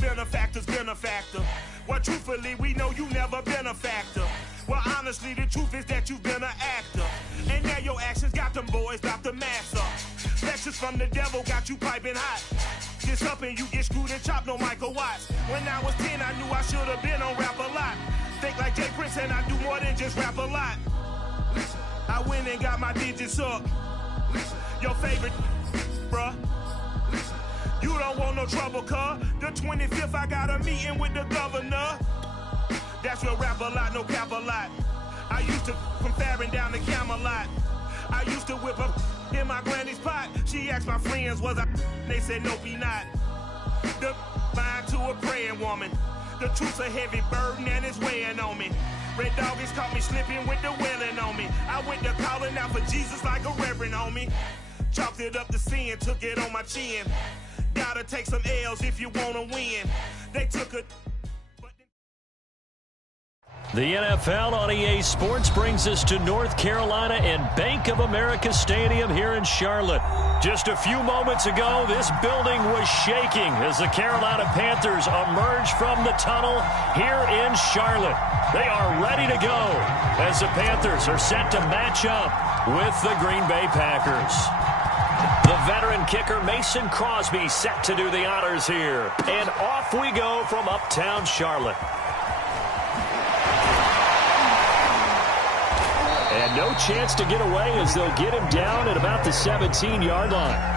benefactor's been a factor. Well, truthfully, we know you never been a factor. Well, honestly, the truth is that you've been an actor. And now your actions got them boys about to mass up. Lectures from the devil got you piping hot. This up and you get screwed and chopped, no Michael Watts. When I was 10, I knew I should have been on rap a lot. Think like Jay Prince and I do more than just rap a lot. I went and got my digits up. Your favorite, bruh. You don't want no trouble, cuz. The 25th, I got a meeting with the governor. That's real rap a lot, no cap a lot. I used to from Farron down to Camelot. I used to whip up in my granny's pot. She asked my friends, was I? They said, nope, he not. The mind to a praying woman. The truth's a heavy burden and it's weighing on me. Red doggies caught me slipping with the wailing on me. I went to calling out for Jesus like a reverend on me. Chalked it up to sin, took it on my chin. Gotta take some L's if you wanna win. They took a... The NFL on EA Sports brings us to North Carolina and Bank of America Stadium here in Charlotte. Just a few moments ago, this building was shaking as the Carolina Panthers emerged from the tunnel here in Charlotte. They are ready to go as the Panthers are set to match up with the Green Bay Packers. The veteran kicker Mason Crosby set to do the honors here. And off we go from uptown Charlotte. And no chance to get away as they'll get him down at about the 17-yard line.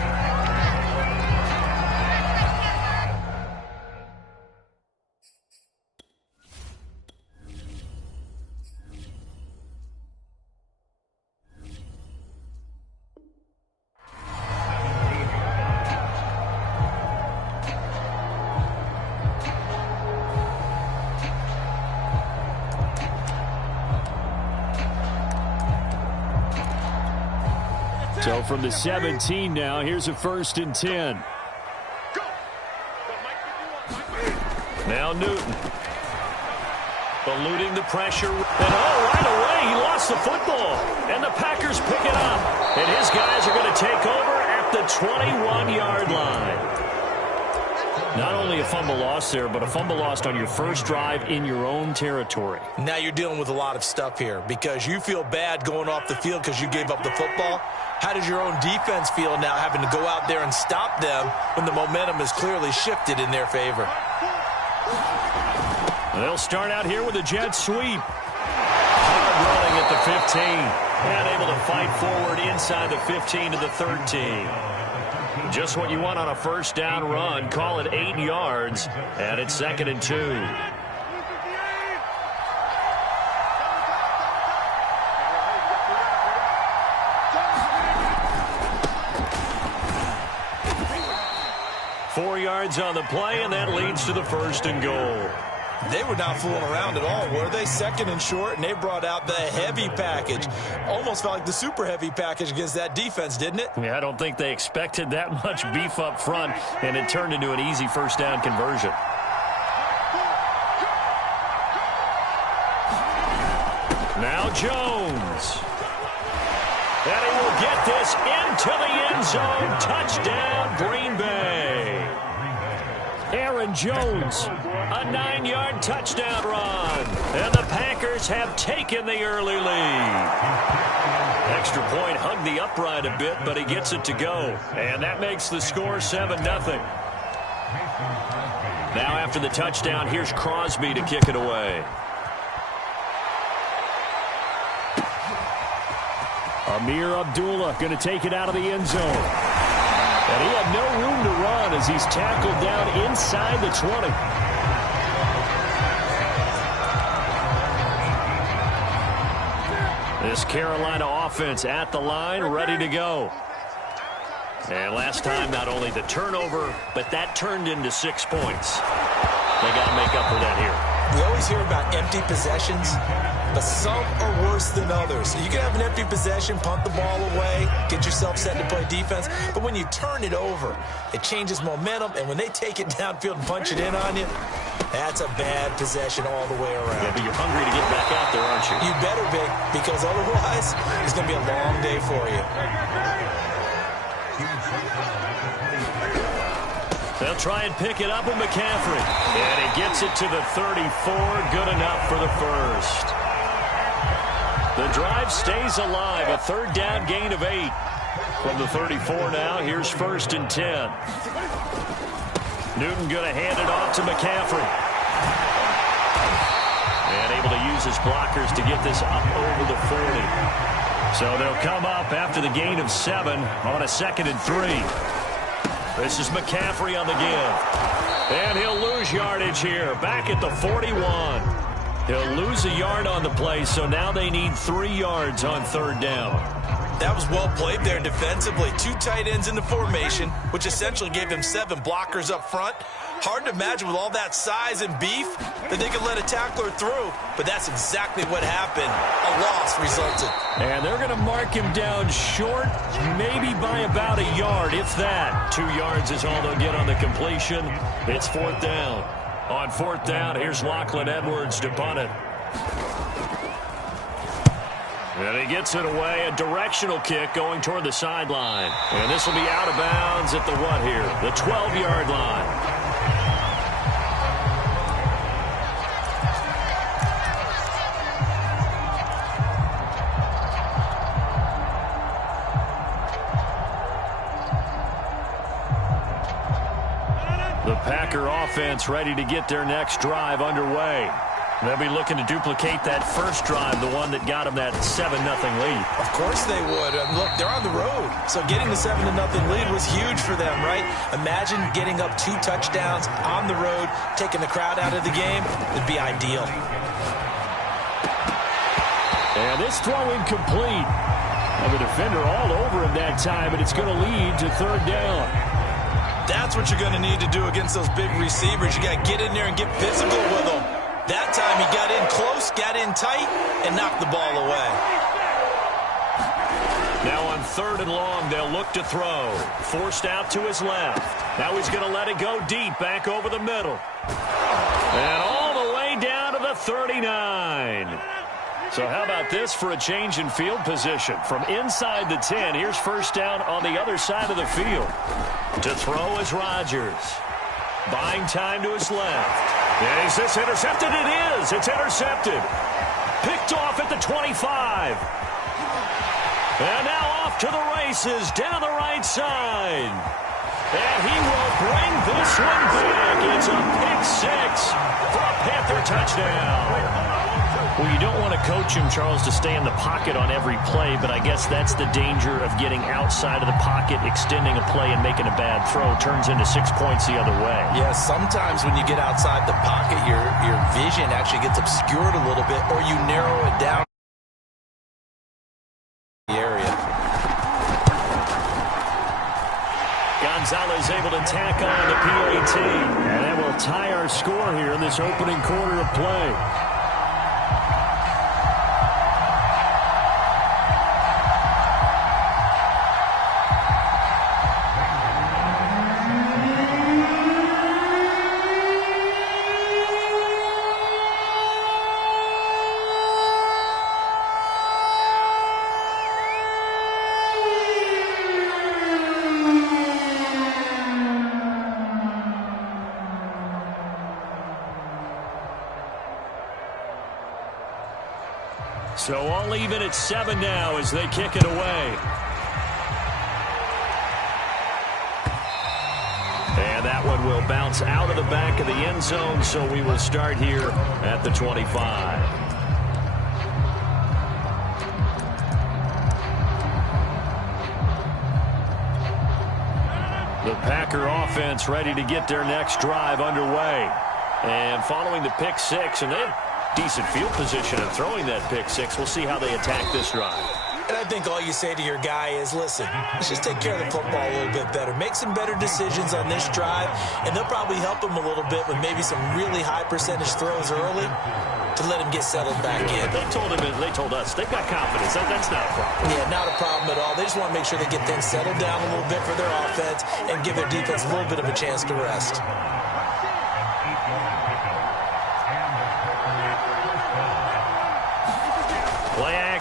So from the 17 now, here's a 1st and 10. Now Newton. Eluding the pressure. And right away, he lost the football. And the Packers pick it up. And his guys are going to take over at the 21-yard line. Not only a fumble loss there, but a fumble lost on your first drive in your own territory. Now you're dealing with a lot of stuff here because you feel bad going off the field because you gave up the football. How does your own defense feel now having to go out there and stop them when the momentum is clearly shifted in their favor? They'll start out here with a jet sweep. Hard running at the 15. And able to fight forward inside the 15 to the 13. Just what you want on a first down run. Call it 8 yards. And it's 2nd and 2. On the play, and that leads to the 1st and goal. They were not fooling around at all, were they? 2nd and short, and they brought out the heavy package. Almost felt like the super heavy package against that defense, didn't it? Yeah, I don't think they expected that much beef up front, and it turned into an easy first down conversion. Now Jones. And he will get this into the end zone. Touchdown, Green Bay. Aaron Jones, a 9-yard touchdown run. And the Packers have taken the early lead. Extra point hugged the upright a bit, but he gets it to go. And that makes the score 7-0. Now after the touchdown, here's Crosby to kick it away. Amir Abdullah going to take it out of the end zone. And he had no room to run as he's tackled down inside the 20. This Carolina offense at the line, ready to go. And last time, not only the turnover, but that turned into 6 points. They got to make up for that here. We always hear about empty possessions, but some are worse than others. You can have an empty possession, punt the ball away, get yourself set to play defense, but when you turn it over, it changes momentum, and when they take it downfield and punch it in on you, that's a bad possession all the way around. Yeah, but you're hungry to get back out there, aren't you? You better be, because otherwise, it's going to be a long day for you. They'll try and pick it up with McCaffrey. And he gets it to the 34. Good enough for the first. The drive stays alive. A third down gain of 8. From the 34 now, here's 1st and 10. Newton going to hand it off to McCaffrey. And able to use his blockers to get this up over the 40. So they'll come up after the gain of 7 on a 2nd and 3. This is McCaffrey on the give. And he'll lose yardage here. Back at the 41. He'll lose a yard on the play, so now they need 3 yards on 3rd down. That was well played there defensively. 2 tight ends in the formation, which essentially gave them 7 blockers up front. Hard to imagine with all that size and beef that they could let a tackler through, but that's exactly what happened. A loss resulted. And they're going to mark him down short, maybe by about a yard, if that. 2 yards is all they'll get on the completion. It's 4th down. On 4th down, here's Lachlan Edwards to punt it. And he gets it away, a directional kick going toward the sideline. And this will be out of bounds at the what here? The 12-yard line. The Packer offense ready to get their next drive underway. They'll be looking to duplicate that first drive, the one that got them that 7-0 lead. Of course they would. Look, they're on the road, so getting the 7-0 lead was huge for them, right? Imagine getting up 2 touchdowns on the road, taking the crowd out of the game. It'd be ideal. And this throw incomplete. And the defender all over him that time, and it's going to lead to 3rd down. That's what you're going to need to do against those big receivers. You got to get in there and get physical with them. That time he got in close, got in tight, and knocked the ball away. Now on 3rd and long, they'll look to throw. Forced out to his left. Now he's going to let it go deep, back over the middle. And all the way down to the 39. So how about this for a change in field position? From inside the 10, here's 1st down on the other side of the field. To throw is Rodgers. Buying time to his left. Is this intercepted? It is. It's intercepted. Picked off at the 25. And now off to the races down the right side. And he will bring this one back. It's a pick 6 for a Panther touchdown. Well, you don't want to coach him, Charles, to stay in the pocket on every play, but I guess that's the danger of getting outside of the pocket, extending a play, and making a bad throw. Turns into 6 points the other way. Yeah, sometimes when you get outside the pocket, your vision actually gets obscured a little bit, or you narrow it down the area. Gonzalez able to tack on the PAT, and that will tie our score here in this opening quarter of play. So all even at 7 now as they kick it away. And that one will bounce out of the back of the end zone, so we will start here at the 25. The Packer offense ready to get their next drive underway. And following the pick 6, and they have decent field position and throwing that pick 6. We'll see how they attack this drive. And I think all you say to your guy is, listen, let's just take care of the football a little bit better. Make some better decisions on this drive, and they'll probably help him a little bit with maybe some really high percentage throws early to let him get settled back in. They told us they've got confidence. That's not a problem. Yeah, not a problem at all. They just want to make sure they get things settled down a little bit for their offense and give their defense a little bit of a chance to rest.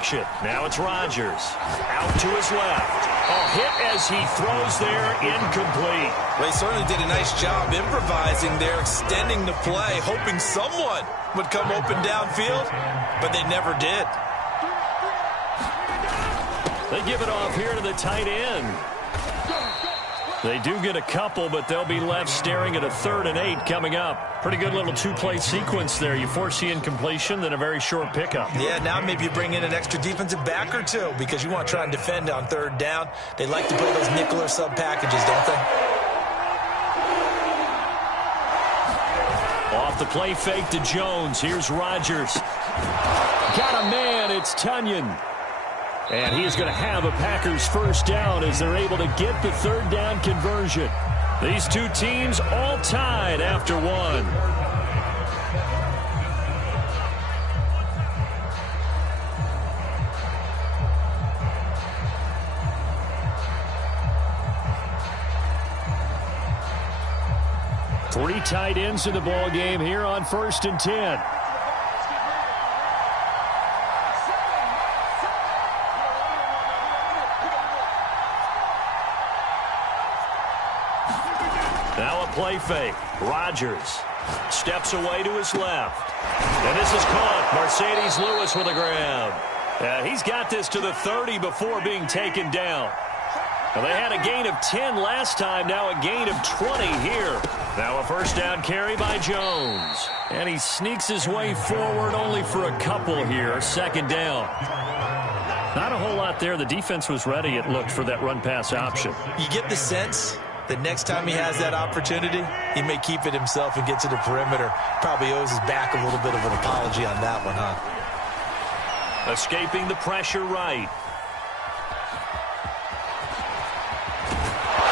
action. Now it's Rodgers. Out to his left. A hit as he throws there, incomplete. Well, he certainly did a nice job improvising there, extending the play, hoping someone would come open downfield, but they never did. They give it off here to the tight end. They do get a couple, but they'll be left staring at a 3rd and 8 coming up. Pretty good little 2-play sequence there. You force the incompletion, then a very short pickup. Yeah, now maybe you bring in an extra defensive back or two because you want to try and defend on 3rd down. They like to play those nickel or sub packages, don't they? Off the play fake to Jones. Here's Rodgers. Got a man. It's Tunyon. And he is going to have a Packers first down as they're able to get the 3rd down conversion. These two teams all tied after one. Three tight ends in the ball game here on 1st and 10. Now a play fake. Rodgers steps away to his left. And this is caught. Mercedes Lewis with a grab. He's got this to the 30 before being taken down. Well, they had a gain of 10 last time. Now a gain of 20 here. Now a first down carry by Jones. And he sneaks his way forward only for a couple here. 2nd down. Not a whole lot there. The defense was ready, it looked, for that run-pass option. You get the sense that next time he has that opportunity, he may keep it himself and get to the perimeter. Probably owes his back a little bit of an apology on that one, huh? Escaping the pressure right.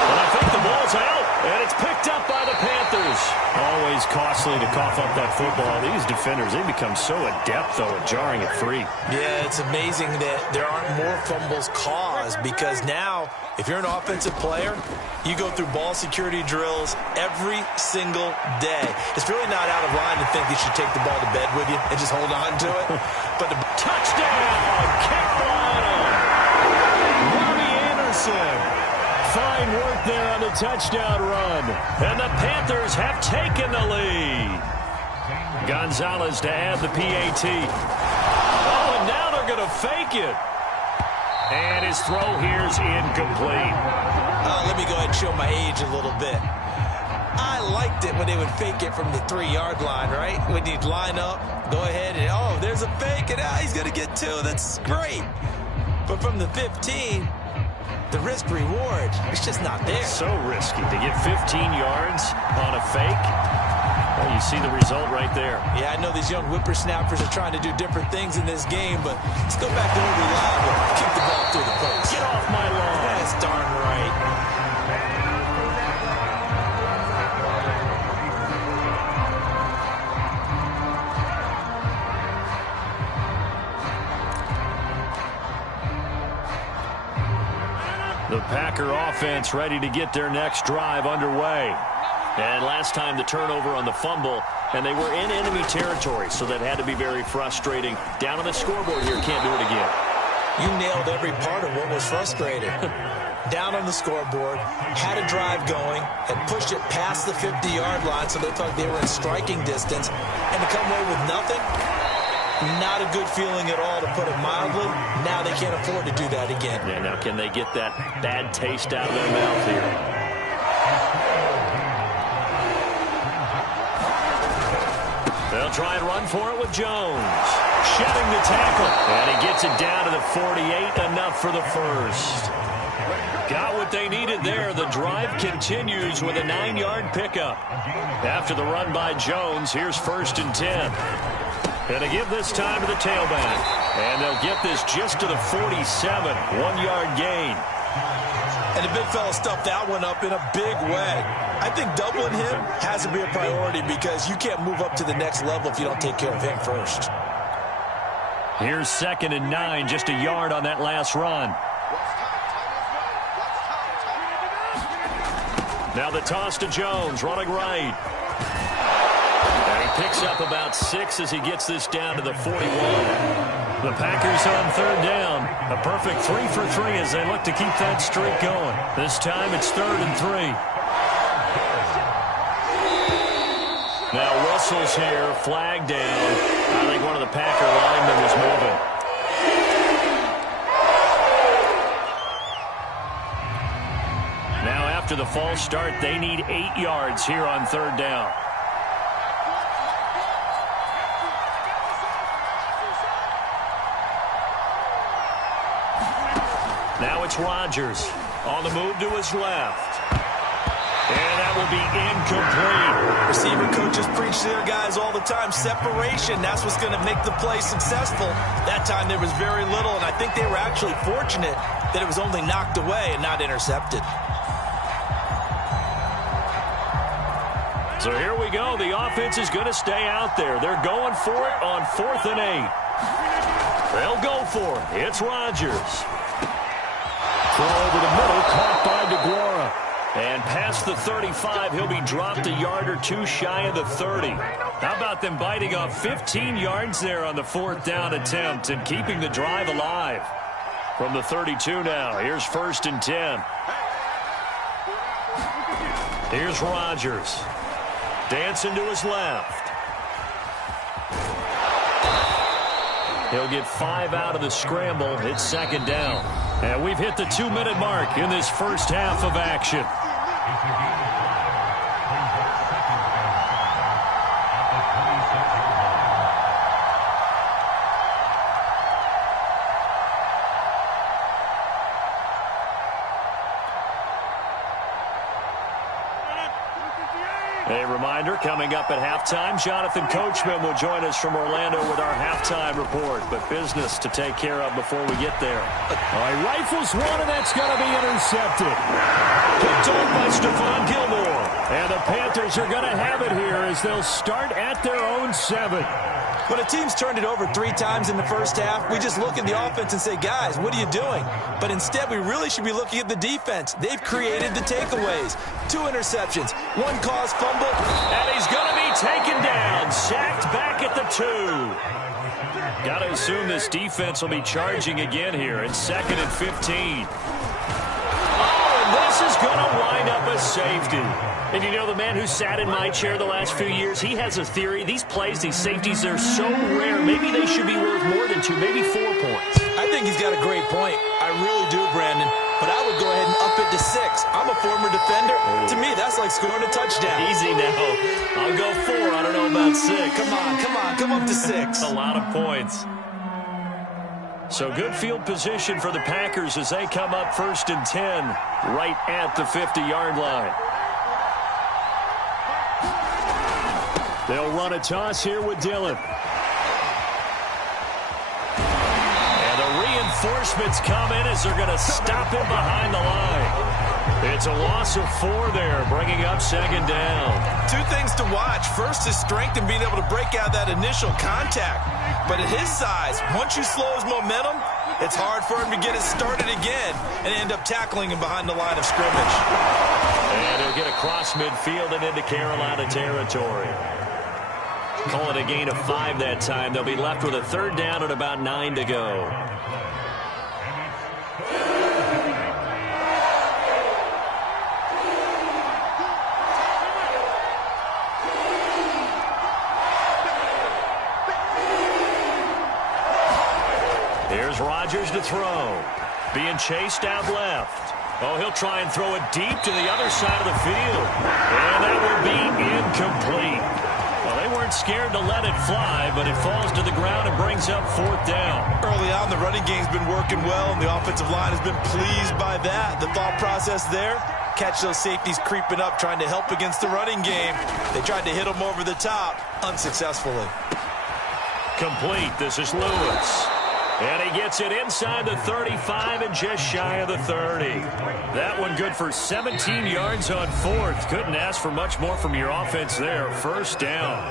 And I think the ball's out, and it's picked up by the Panthers. Always costly to cough up that football. These defenders, they become so adept, though, at jarring it free. Yeah, it's amazing that there aren't more fumbles caused because now, if you're an offensive player, you go through ball security drills every single day. It's really not out of line to think you should take the ball to bed with you and just hold on to it. But the touchdown, Carolina! Robbie Anderson. Fine work there on the touchdown run. And the Panthers have taken the lead. Gonzalez to add the PAT. Oh, and now they're going to fake it. And his throw here's incomplete. Let me go ahead and show my age a little bit. I liked it when they would fake it from the 3-yard line, right? When you'd line up, go ahead and, oh, there's a fake, and he's going to get 2. That's great. But from the 15, the risk-reward, it's just not there. So risky to get 15 yards on a fake. Well, you see the result right there. Yeah, I know these young whippersnappers are trying to do different things in this game, but let's go back to what we live and kick the ball through the post. Get off my lawn. That's darn right. The Packer offense ready to get their next drive underway. And last time the turnover on the fumble, and they were in enemy territory, so that had to be very frustrating. Down on the scoreboard here, can't do it again. You nailed every part of what was frustrating. Down on the scoreboard, had a drive going, and pushed it past the 50-yard line so they thought they were in striking distance, and to come away with nothing, not a good feeling at all, to put it mildly. Now they can't afford to do that again. Yeah, now can they get that bad taste out of their mouth here? They'll try and run for it with Jones. Shedding the tackle. And he gets it down to the 48. Enough for the first. Got what they needed there. The drive continues with a 9-yard pickup. After the run by Jones, here's 1st and 10. And they give this time to the tailback. And they'll get this just to the 47. 1-yard gain. And the big fella stuffed that one up in a big way. I think doubling him has to be a priority because you can't move up to the next level if you don't take care of him first. Here's 2nd and 9, just a yard on that last run. Now the toss to Jones, running right. And he picks up about 6 as he gets this down to the 41. The Packers on third down. A perfect 3 for 3 as they look to keep that streak going. This time it's 3rd and 3. Now whistles here, flag down. I think one of the Packer linemen was moving. Now after the false start, they need 8 yards here on third down. Now it's Rodgers on the move to his left. And that will be incomplete. Receiver coaches preach to their guys all the time. Separation, that's what's going to make the play successful. That time there was very little, and I think they were actually fortunate that it was only knocked away and not intercepted. So here we go. The offense is going to stay out there. They're going for it on 4th and 8. They'll go for it. It's Rodgers. Throw over the middle, caught by DeGuara. And past the 35, he'll be dropped a yard or 2 shy of the 30. How about them biting off 15 yards there on the 4th down attempt and keeping the drive alive? From the 32 now, here's 1st and 10. Here's Rodgers. Dancing to his left. He'll get 5 out of the scramble. It's 2nd down. And we've hit the 2-minute mark in this first half of action. A reminder, coming up at halftime, Jonathan Coachman will join us from Orlando with our halftime report, but business to take care of before we get there. All right, rifles one, and that's going to be intercepted. Picked off by Stephon Gilmore. And the Panthers are going to have it here as they'll start at their own 7. When a team's turned it over 3 times in the first half, we just look at the offense and say, guys, what are you doing? But instead, we really should be looking at the defense. They've created the takeaways. 2 interceptions, 1 caused fumble. And he's going to be taken down, sacked back at the 2. Got to assume this defense will be charging again here in 2nd and 15. Oh, and this is going to wind up a safety. And you know, the man who sat in my chair the last few years, he has a theory. These plays, these safeties, they're so rare. Maybe they should be worth more than 2, maybe 4 points. I think he's got a great point. I really do, Brandon. But I would go ahead and up it to 6. I'm a former defender. To me, that's like scoring a touchdown. Easy now. I'll go 4. I don't know about 6. Come up to 6. A lot of points. So good field position for the Packers as they come up 1st and 10 right at the 50-yard line. They'll run a toss here with Dillon. And the reinforcements come in as they're going to stop him behind the line. It's a loss of 4 there, bringing up 2nd down. 2 things to watch. First, his strength and being able to break out that initial contact. But at his size, once you slow his momentum, it's hard for him to get it started again and end up tackling him behind the line of scrimmage. And he'll get across midfield and into Carolina territory. Call it a gain of 5 that time. They'll be left with a 3rd down and about 9 to go. Here's Rodgers to throw. Being chased out left. Oh, he'll try and throw it deep to the other side of the field. And that will be incomplete. Well, they weren't scared to let it fly, but it falls to the ground and brings up 4th down. Early on, the running game's been working well, and the offensive line has been pleased by that. The thought process there, catch those safeties creeping up, trying to help against the running game. They tried to hit them over the top, unsuccessfully. Complete. This is Lewis. And he gets it inside the 35 and just shy of the 30. That one good for 17 yards on 4th. Couldn't ask for much more from your offense there. 1st down.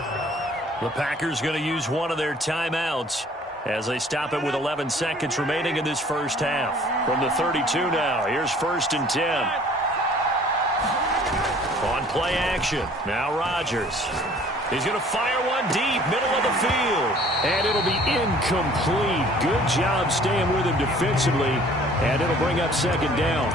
The Packers going to use one of their timeouts as they stop it with 11 seconds remaining in this first half. From the 32 now, here's 1st and 10. On play action, now Rodgers. He's going to fire one run deep, middle of the field. And it'll be incomplete. Good job staying with him defensively. And it'll bring up second down.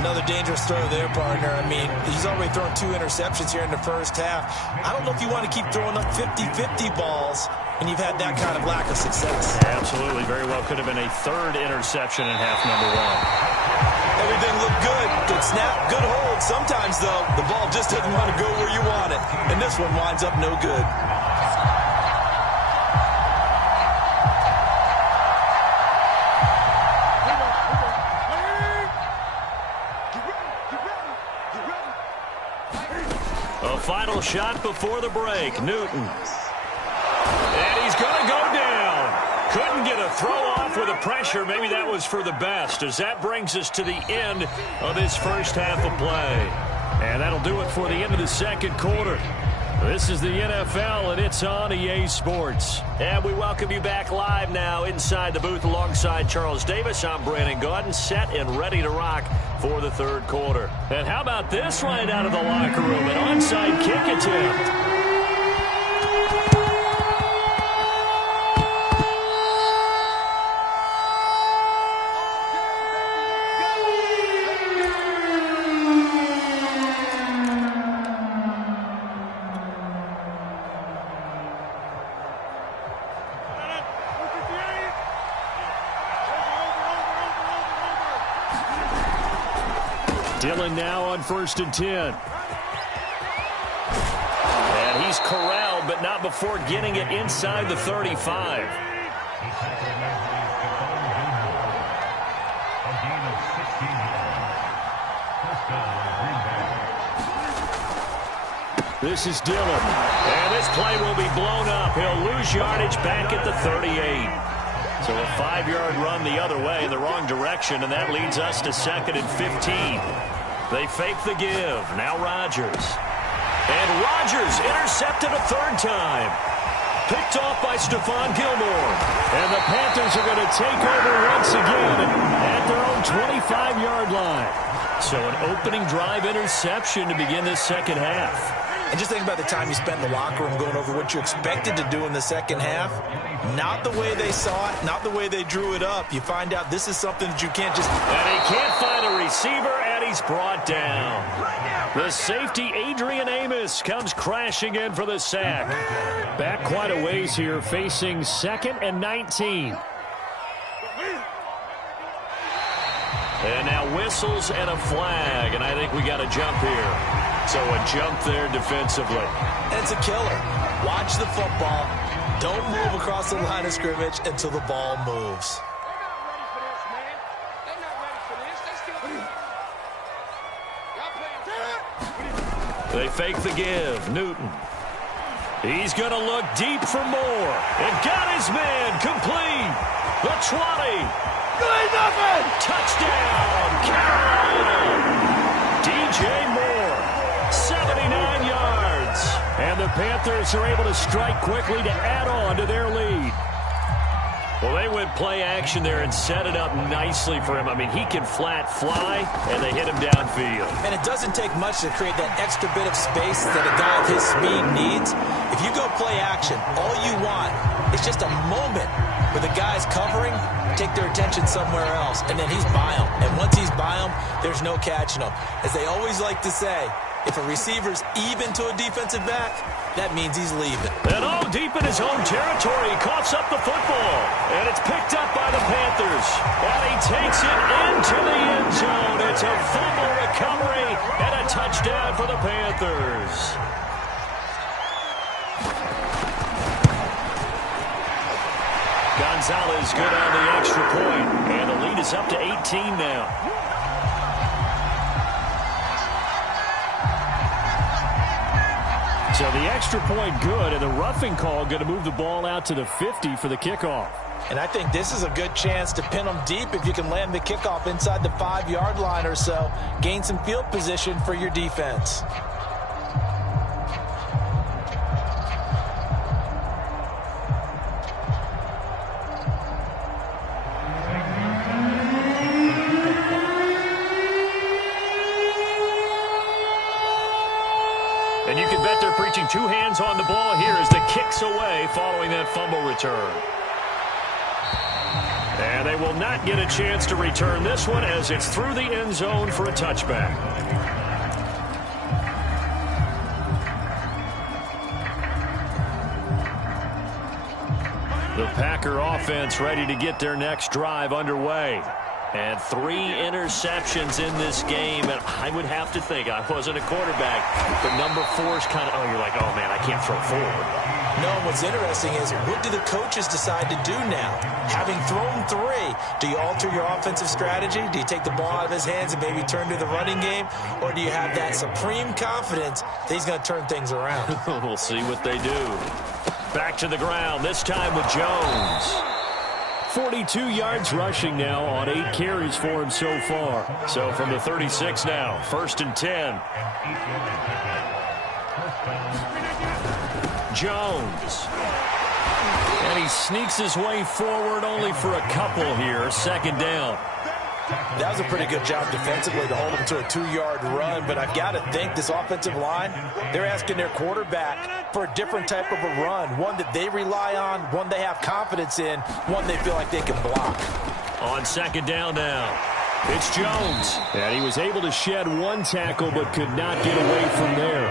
Another dangerous throw there, partner. I mean, he's already thrown 2 interceptions here in the first half. I don't know if you want to keep throwing up 50-50 balls when you've had that kind of lack of success. Absolutely. Very well could have been a 3rd interception in half number 1. Everything looked good. Good snap, good hold. Sometimes, though, the ball just doesn't want to go where you want it. And this one winds up no good. Final shot before the break. Newton. And he's going to go down. Couldn't get a throw off with the pressure. Maybe that was for the best, as that brings us to the end of this first half of play. And that'll do it for the end of the second quarter. This is the NFL, and it's on EA Sports. And we welcome you back live now inside the booth alongside Charles Davis. I'm Brandon Gaudin, set and ready to rock for the third quarter. And how about this right out of the locker room? An onside kick attempt. Dillon now on 1st and 10. And he's corralled, but not before getting it inside the 35. This is Dillon. And this play will be blown up. He'll lose yardage back at the 38. So a 5-yard run the other way in the wrong direction, and that leads us to 2nd and 15. They fake the give. Now Rodgers. And Rodgers intercepted a 3rd time. Picked off by Stephon Gilmore. And the Panthers are going to take over once again at their own 25-yard line. So an opening drive interception to begin this second half. And just think about the time you spent in the locker room going over what you expected to do in the second half. Not the way they saw it, not the way they drew it up. You find out this is something that you can't just... And he can't find a receiver, and he's brought down. The safety, Adrian Amos, comes crashing in for the sack. Back quite a ways here, facing 2nd and 19. And now whistles and a flag, and I think we got a jump here. So a jump there defensively. And it's a killer. Watch the football. Don't move across the line of scrimmage until the ball moves. They fake the give. Newton. He's going to look deep for more. And got his man complete. The 20. Good nothing. Touchdown, Carolina. DJ Moore, 79 yards. And the Panthers are able to strike quickly to add on to their lead. Well, they went play action there and set it up nicely for him. I mean, he can flat fly, and they hit him downfield. And it doesn't take much to create that extra bit of space that a guy of his speed needs. If you go play action, all you want is just a moment where the guy's covering, take their attention somewhere else, and then he's by him. And once he's by him, there's no catching him. As they always like to say, if a receiver's even to a defensive back, that means he's leaving. And all deep in his own territory, he coughs up the football. And it's picked up by the Panthers. And he takes it into the end zone. It's a fumble recovery and a touchdown for the Panthers. Gonzalez good on the extra point. And the lead is up to 18 now. So the extra point good, and the roughing call going to move the ball out to the 50 for the kickoff. And I think this is a good chance to pin them deep if you can land the kickoff inside the 5-yard line or so. Gain some field position for your defense. they're preaching two hands on the ball here as the kick's away following that fumble return. And they will not get a chance to return this one as it's through the end zone for a touchback. The Packer offense ready to get their next drive underway. And 3 interceptions in this game. And I would have to think, I wasn't a quarterback, but number 4 is kind of, you're like, oh, man, I can't throw forward. No, what's interesting is what do the coaches decide to do now? Having thrown 3, do you alter your offensive strategy? Do you take the ball out of his hands and maybe turn to the running game? Or do you have that supreme confidence that he's going to turn things around? We'll see what they do. Back to the ground, this time with Jones. 42 yards rushing now on 8 carries for him so far. So from the 36 now, 1st and 10. Jones. And he sneaks his way forward only for a couple here. 2nd down. That was a pretty good job defensively to hold him to a 2-yard run, but I've got to think this offensive line, they're asking their quarterback for a different type of a run, one that they rely on, one they have confidence in, one they feel like they can block. On 2nd down now, it's Jones. And he was able to shed 1 tackle but could not get away from there.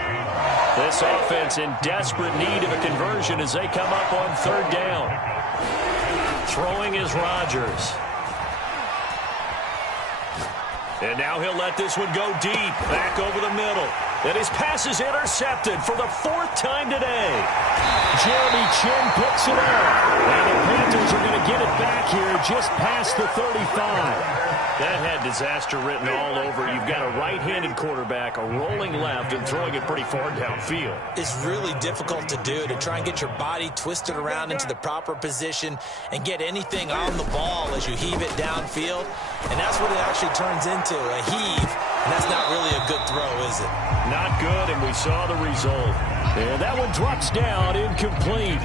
This offense in desperate need of a conversion as they come up on 3rd down. Throwing is Rodgers. And now he'll let this one go deep, back over the middle. And his pass is intercepted for the 4th time today. Jeremy Chin picks it up. And the Panthers are going to get it back here just past the 35. That had disaster written all over. You've got a right-handed quarterback, a rolling left, and throwing it pretty far downfield. It's really difficult to do, to try and get your body twisted around into the proper position and get anything on the ball as you heave it downfield. And that's what it actually turns into, a heave. And that's not really a good throw, is it? Not good, and we saw the result. And that one drops down, incomplete.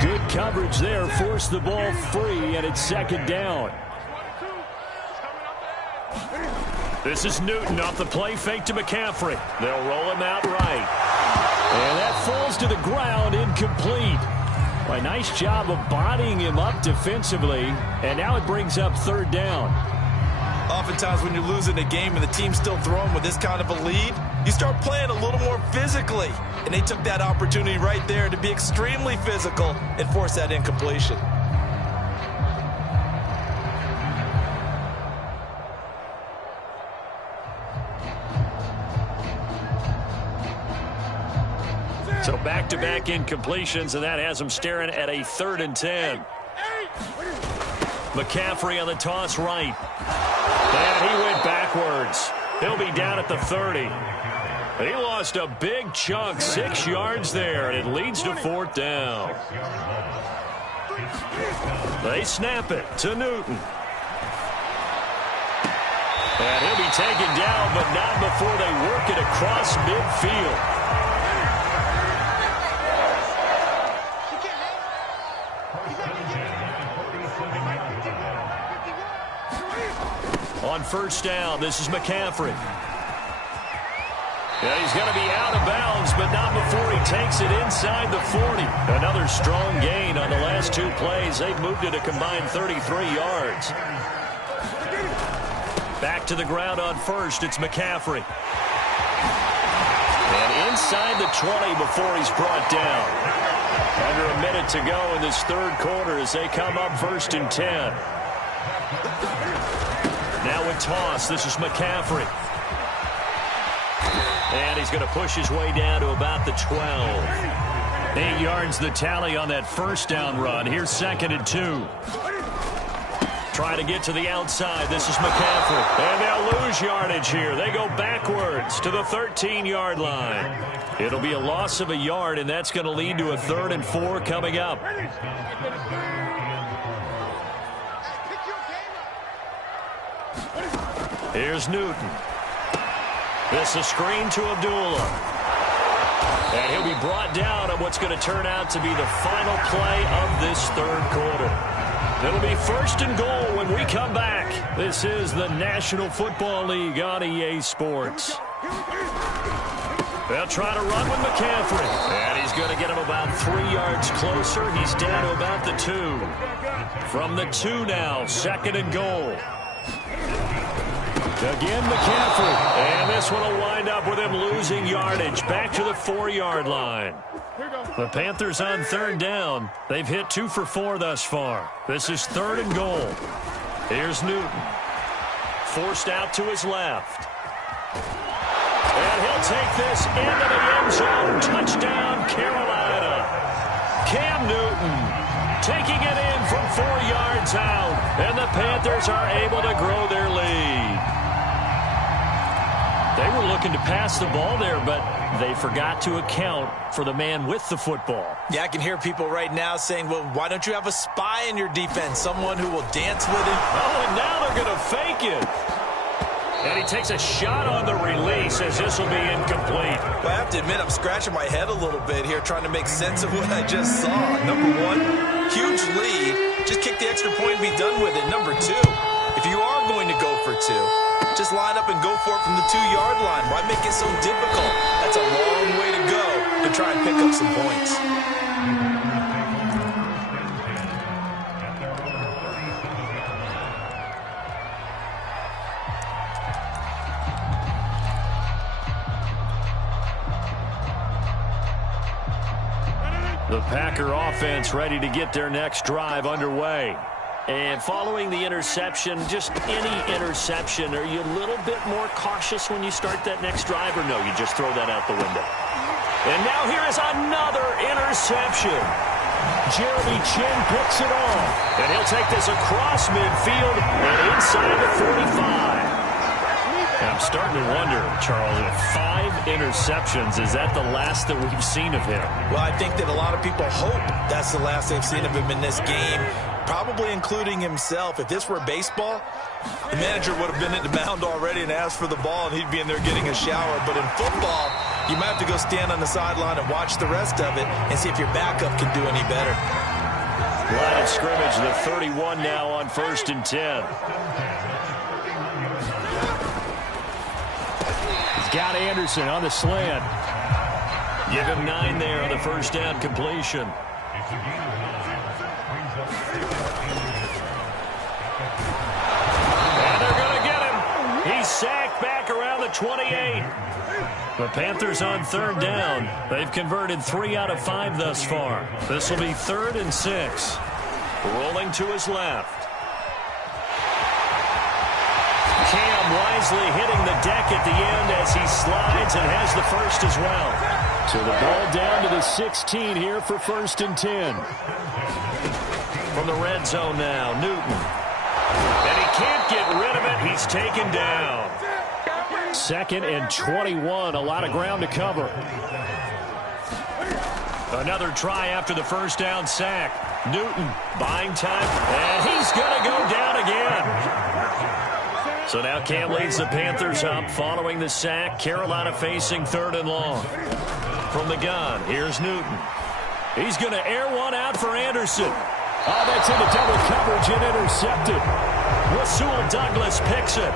Good coverage there, forced the ball free, and it's 2nd down. This is Newton off the play fake to McCaffrey. They'll roll him out right. And that falls to the ground, incomplete. A nice job of bodying him up defensively, and now it brings up 3rd down. Oftentimes when you're losing a game and the team's still throwing with this kind of a lead, you start playing a little more physically. And they took that opportunity right there to be extremely physical and force that incompletion. So back-to-back incompletions, and that has them staring at a 3rd and 10. McCaffrey on the toss right. And he went backwards. He'll be down at the 30. He lost a big chunk, 6 yards there, and it leads to 4th down. They snap it to Newton. And he'll be taken down, but not before they work it across midfield. On 1st down, this is McCaffrey. Yeah, he's going to be out of bounds, but not before he takes it inside the 40. Another strong gain on the last 2 plays. They've moved it a combined 33 yards. Back to the ground on 1st, it's McCaffrey. And inside the 20 before he's brought down. Under a minute to go in this 3rd quarter as they come up 1st and 10. Now a toss. This is McCaffrey. And he's going to push his way down to about the 12. 8 yards the tally on that 1st down run. Here's 2nd and 2. Trying to get to the outside. This is McCaffrey. And they'll lose yardage here. They go backwards to the 13-yard line. It'll be a loss of a yard, and that's going to lead to a 3rd and 4 coming up. Here's Newton. This is screen to Abdullah. And he'll be brought down on what's going to turn out to be the final play of this 3rd quarter. It'll be 1st and goal when we come back. This is the National Football League on EA Sports. They'll try to run with McCaffrey. And he's going to get him about 3 yards closer. He's down to about the 2. From the 2 now, 2nd and goal. Again, McCaffrey. And this one will wind up with him losing yardage. Back to the 4-yard line. The Panthers on 3rd down. They've hit 2 for 4 thus far. This is 3rd and goal. Here's Newton. Forced out to his left. And he'll take this into the end zone. Touchdown, Carolina. Cam Newton taking it in from 4 yards out. And the Panthers are able to grow their lead. They were looking to pass the ball there, but they forgot to account for the man with the football. Yeah, I can hear people right now saying, well, why don't you have a spy in your defense, someone who will dance with him? Oh, and now they're going to fake it. And he takes a shot on the release as this will be incomplete. Well, I have to admit, I'm scratching my head a little bit here trying to make sense of what I just saw. Number 1, huge lead. Just kick the extra point and be done with it. Number 2, if you are going to go for 2, just line up and go for it from the 2-yard line. Why make it so difficult? That's a long way to go to try and pick up some points. The Packer offense ready to get their next drive underway. And following the interception, just any interception, are you a little bit more cautious when you start that next drive, or no, you just throw that out the window? And now here is another interception. Jeremy Chin picks it off. And he'll take this across midfield and inside the 45. I'm starting to wonder, Charles, if 5 interceptions, is that the last that we've seen of him? Well, I think that a lot of people hope that's the last they've seen of him in this game, probably including himself. If this were baseball, the manager would have been at the mound already and asked for the ball, and he'd be in there getting a shower. But in football, you might have to go stand on the sideline and watch the rest of it and see if your backup can do any better. Line of scrimmage, the 31 now on 1st and 10. Got Anderson on the slant. Give him 9 there on the 1st down completion. And they're going to get him. He's sacked back around the 28. The Panthers on 3rd down. They've converted 3 out of 5 thus far. This will be 3rd and 6. Rolling to his left. Cam wisely hitting the deck at the end as he slides and has the first as well. So the ball down to the 16 here for 1st and 10. From the red zone now, Newton. And he can't get rid of it. He's taken down. 2nd and 21. A lot of ground to cover. Another try after the 1st down sack. Newton buying time. And he's going to go down again. So now Cam leads the Panthers up following the sack. Carolina facing 3rd and long. From the gun, here's Newton. He's going to air one out for Anderson. Oh, that's into double coverage and intercepted. Rasul Douglas picks it.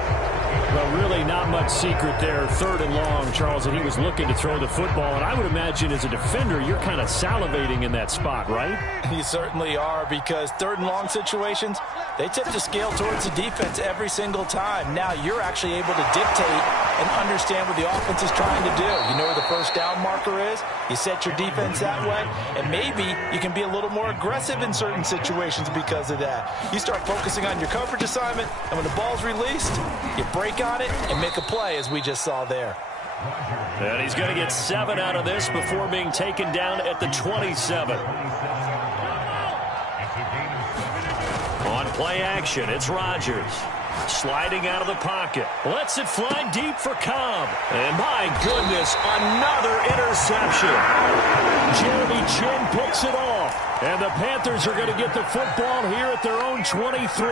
Well, really not much secret there. 3rd and long, Charles, and he was looking to throw the football. And I would imagine as a defender, you're kind of salivating in that spot, right? You certainly are, because 3rd and long situations, they tip the scale towards the defense every single time. Now you're actually able to dictate and understand what the offense is trying to do. You know where the 1st down marker is. You set your defense that way, and maybe you can be a little more aggressive in certain situations because of that. You start focusing on your coverage assignment, and when the ball's released, you break on it and make a play, as we just saw there. And he's going to get 7 out of this before being taken down at the 27. On play action, it's Rodgers. Sliding out of the pocket. Lets it fly deep for Cobb. And my goodness, another interception. Jeremy Chin picks it off. And the Panthers are going to get the football here at their own 23.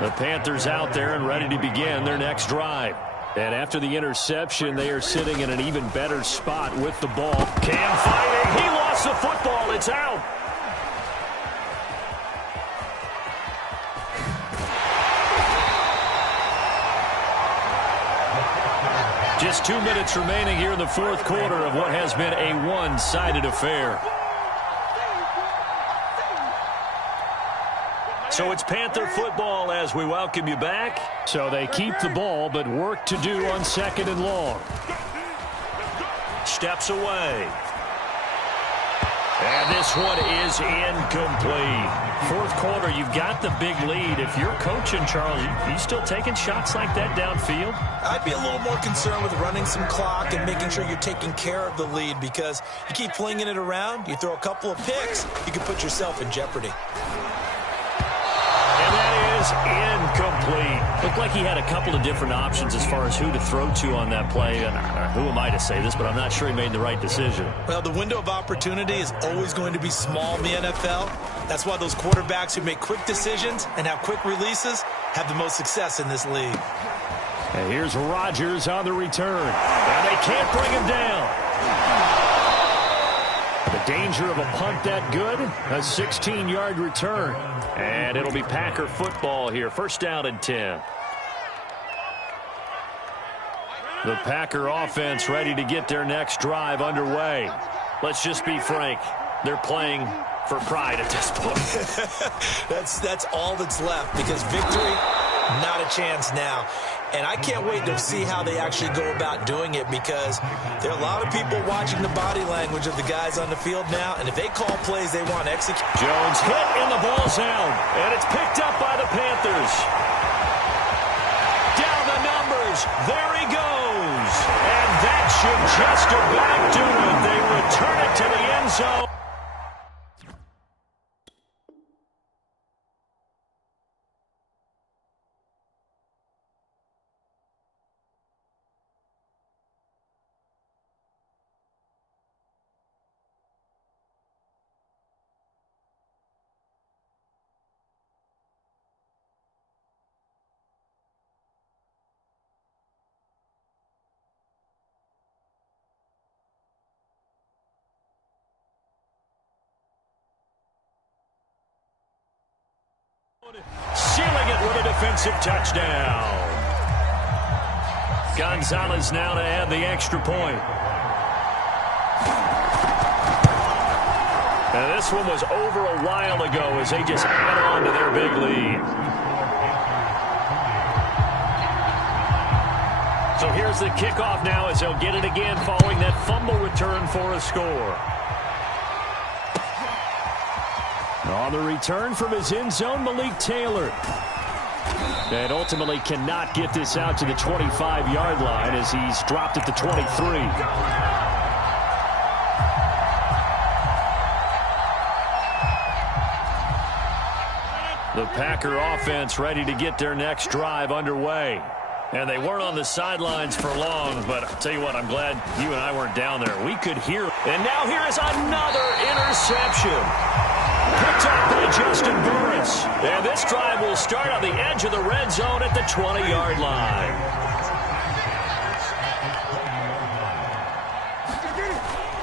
The Panthers out there and ready to begin their next drive. And after the interception, they are sitting in an even better spot with the ball. Cam fighting. He lost the football. It's out. Just 2 minutes remaining here in the fourth quarter of what has been a one-sided affair. So it's Panther football as we welcome you back. So they keep the ball, but work to do on 2nd and long. Steps away. And this one is incomplete. Fourth quarter, you've got the big lead. If you're coaching, Charles, you still taking shots like that downfield? I'd be a little more concerned with running some clock and making sure you're taking care of the lead, because you keep flinging it around, you throw a couple of picks, you can put yourself in jeopardy. And that is incomplete. Looked like he had a couple of different options as far as who to throw to on that play. And who am I to say this, but I'm not sure he made the right decision. Well, the window of opportunity is always going to be small in the NFL. That's why those quarterbacks who make quick decisions and have quick releases have the most success in this league. And here's Rodgers on the return. And they can't bring him down. The danger of a punt that good, a 16-yard return. And it'll be Packer football here. First down and 10. The Packer offense ready to get their next drive underway. Let's just be frank. They're playing for pride at this point. That's all that's left, because victory, not a chance now. And I can't wait to see how they actually go about doing it, because there are a lot of people watching the body language of the guys on the field now, and if they call plays they want to execute. Jones hit and the ball's out, and it's picked up by the Panthers. Down the numbers, there he goes. And that should just about do it. They return it to the end zone. Sealing it with a defensive touchdown. Gonzalez now to add the extra point. And this one was over a while ago as they just add on to their big lead. So here's the kickoff now as they'll get it again following that fumble return for a score. On the return from his end zone, Malik Taylor. And ultimately cannot get this out to the 25-yard line as he's dropped at the 23. The Packer offense ready to get their next drive underway. And they weren't on the sidelines for long, but I'll tell you what, I'm glad you and I weren't down there. We could hear. And now here is another interception. Picked up by Justin Burris. And this drive will start on the edge of the red zone at the 20-yard line.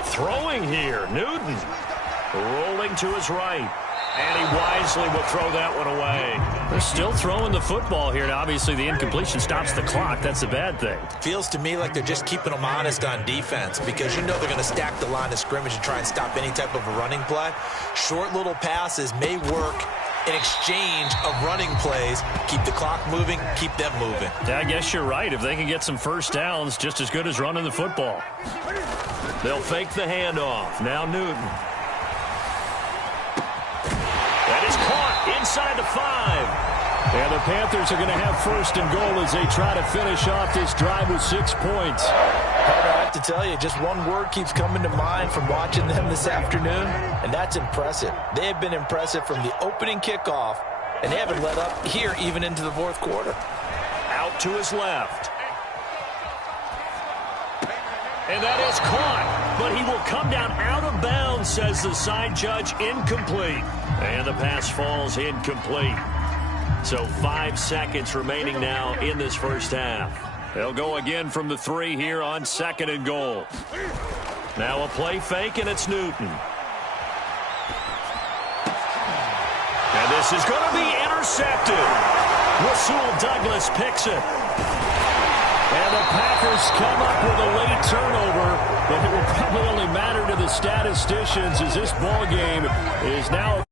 Throwing here, Newton. Rolling to his right. And he wisely will throw that one away. They're still throwing the football here. Now, obviously, the incompletion stops the clock. That's a bad thing. Feels to me like they're just keeping them honest on defense, because you know they're going to stack the line of scrimmage and try and stop any type of a running play. Short little passes may work in exchange of running plays. Keep the clock moving, keep them moving. Yeah, I guess you're right. If they can get some first downs, just as good as running the football. They'll fake the handoff. Now Newton. That is caught inside the 5. And the Panthers are going to have first and goal as they try to finish off this drive with 6 points. I have to tell you, just one word keeps coming to mind from watching them this afternoon, and that's impressive. They have been impressive from the opening kickoff, and they haven't let up here even into the fourth quarter. Out to his left. And that is caught, but he will come down out of bounds, says the side judge. Incomplete. And the pass falls incomplete. So 5 seconds remaining now in this first half. They'll go again from the 3 here on 2nd and goal. Now a play fake, and it's Newton. And this is going to be intercepted. Rasul Douglas picks it. And the Packers come up with a late turnover, but it will probably only matter to the statisticians as this ball game is now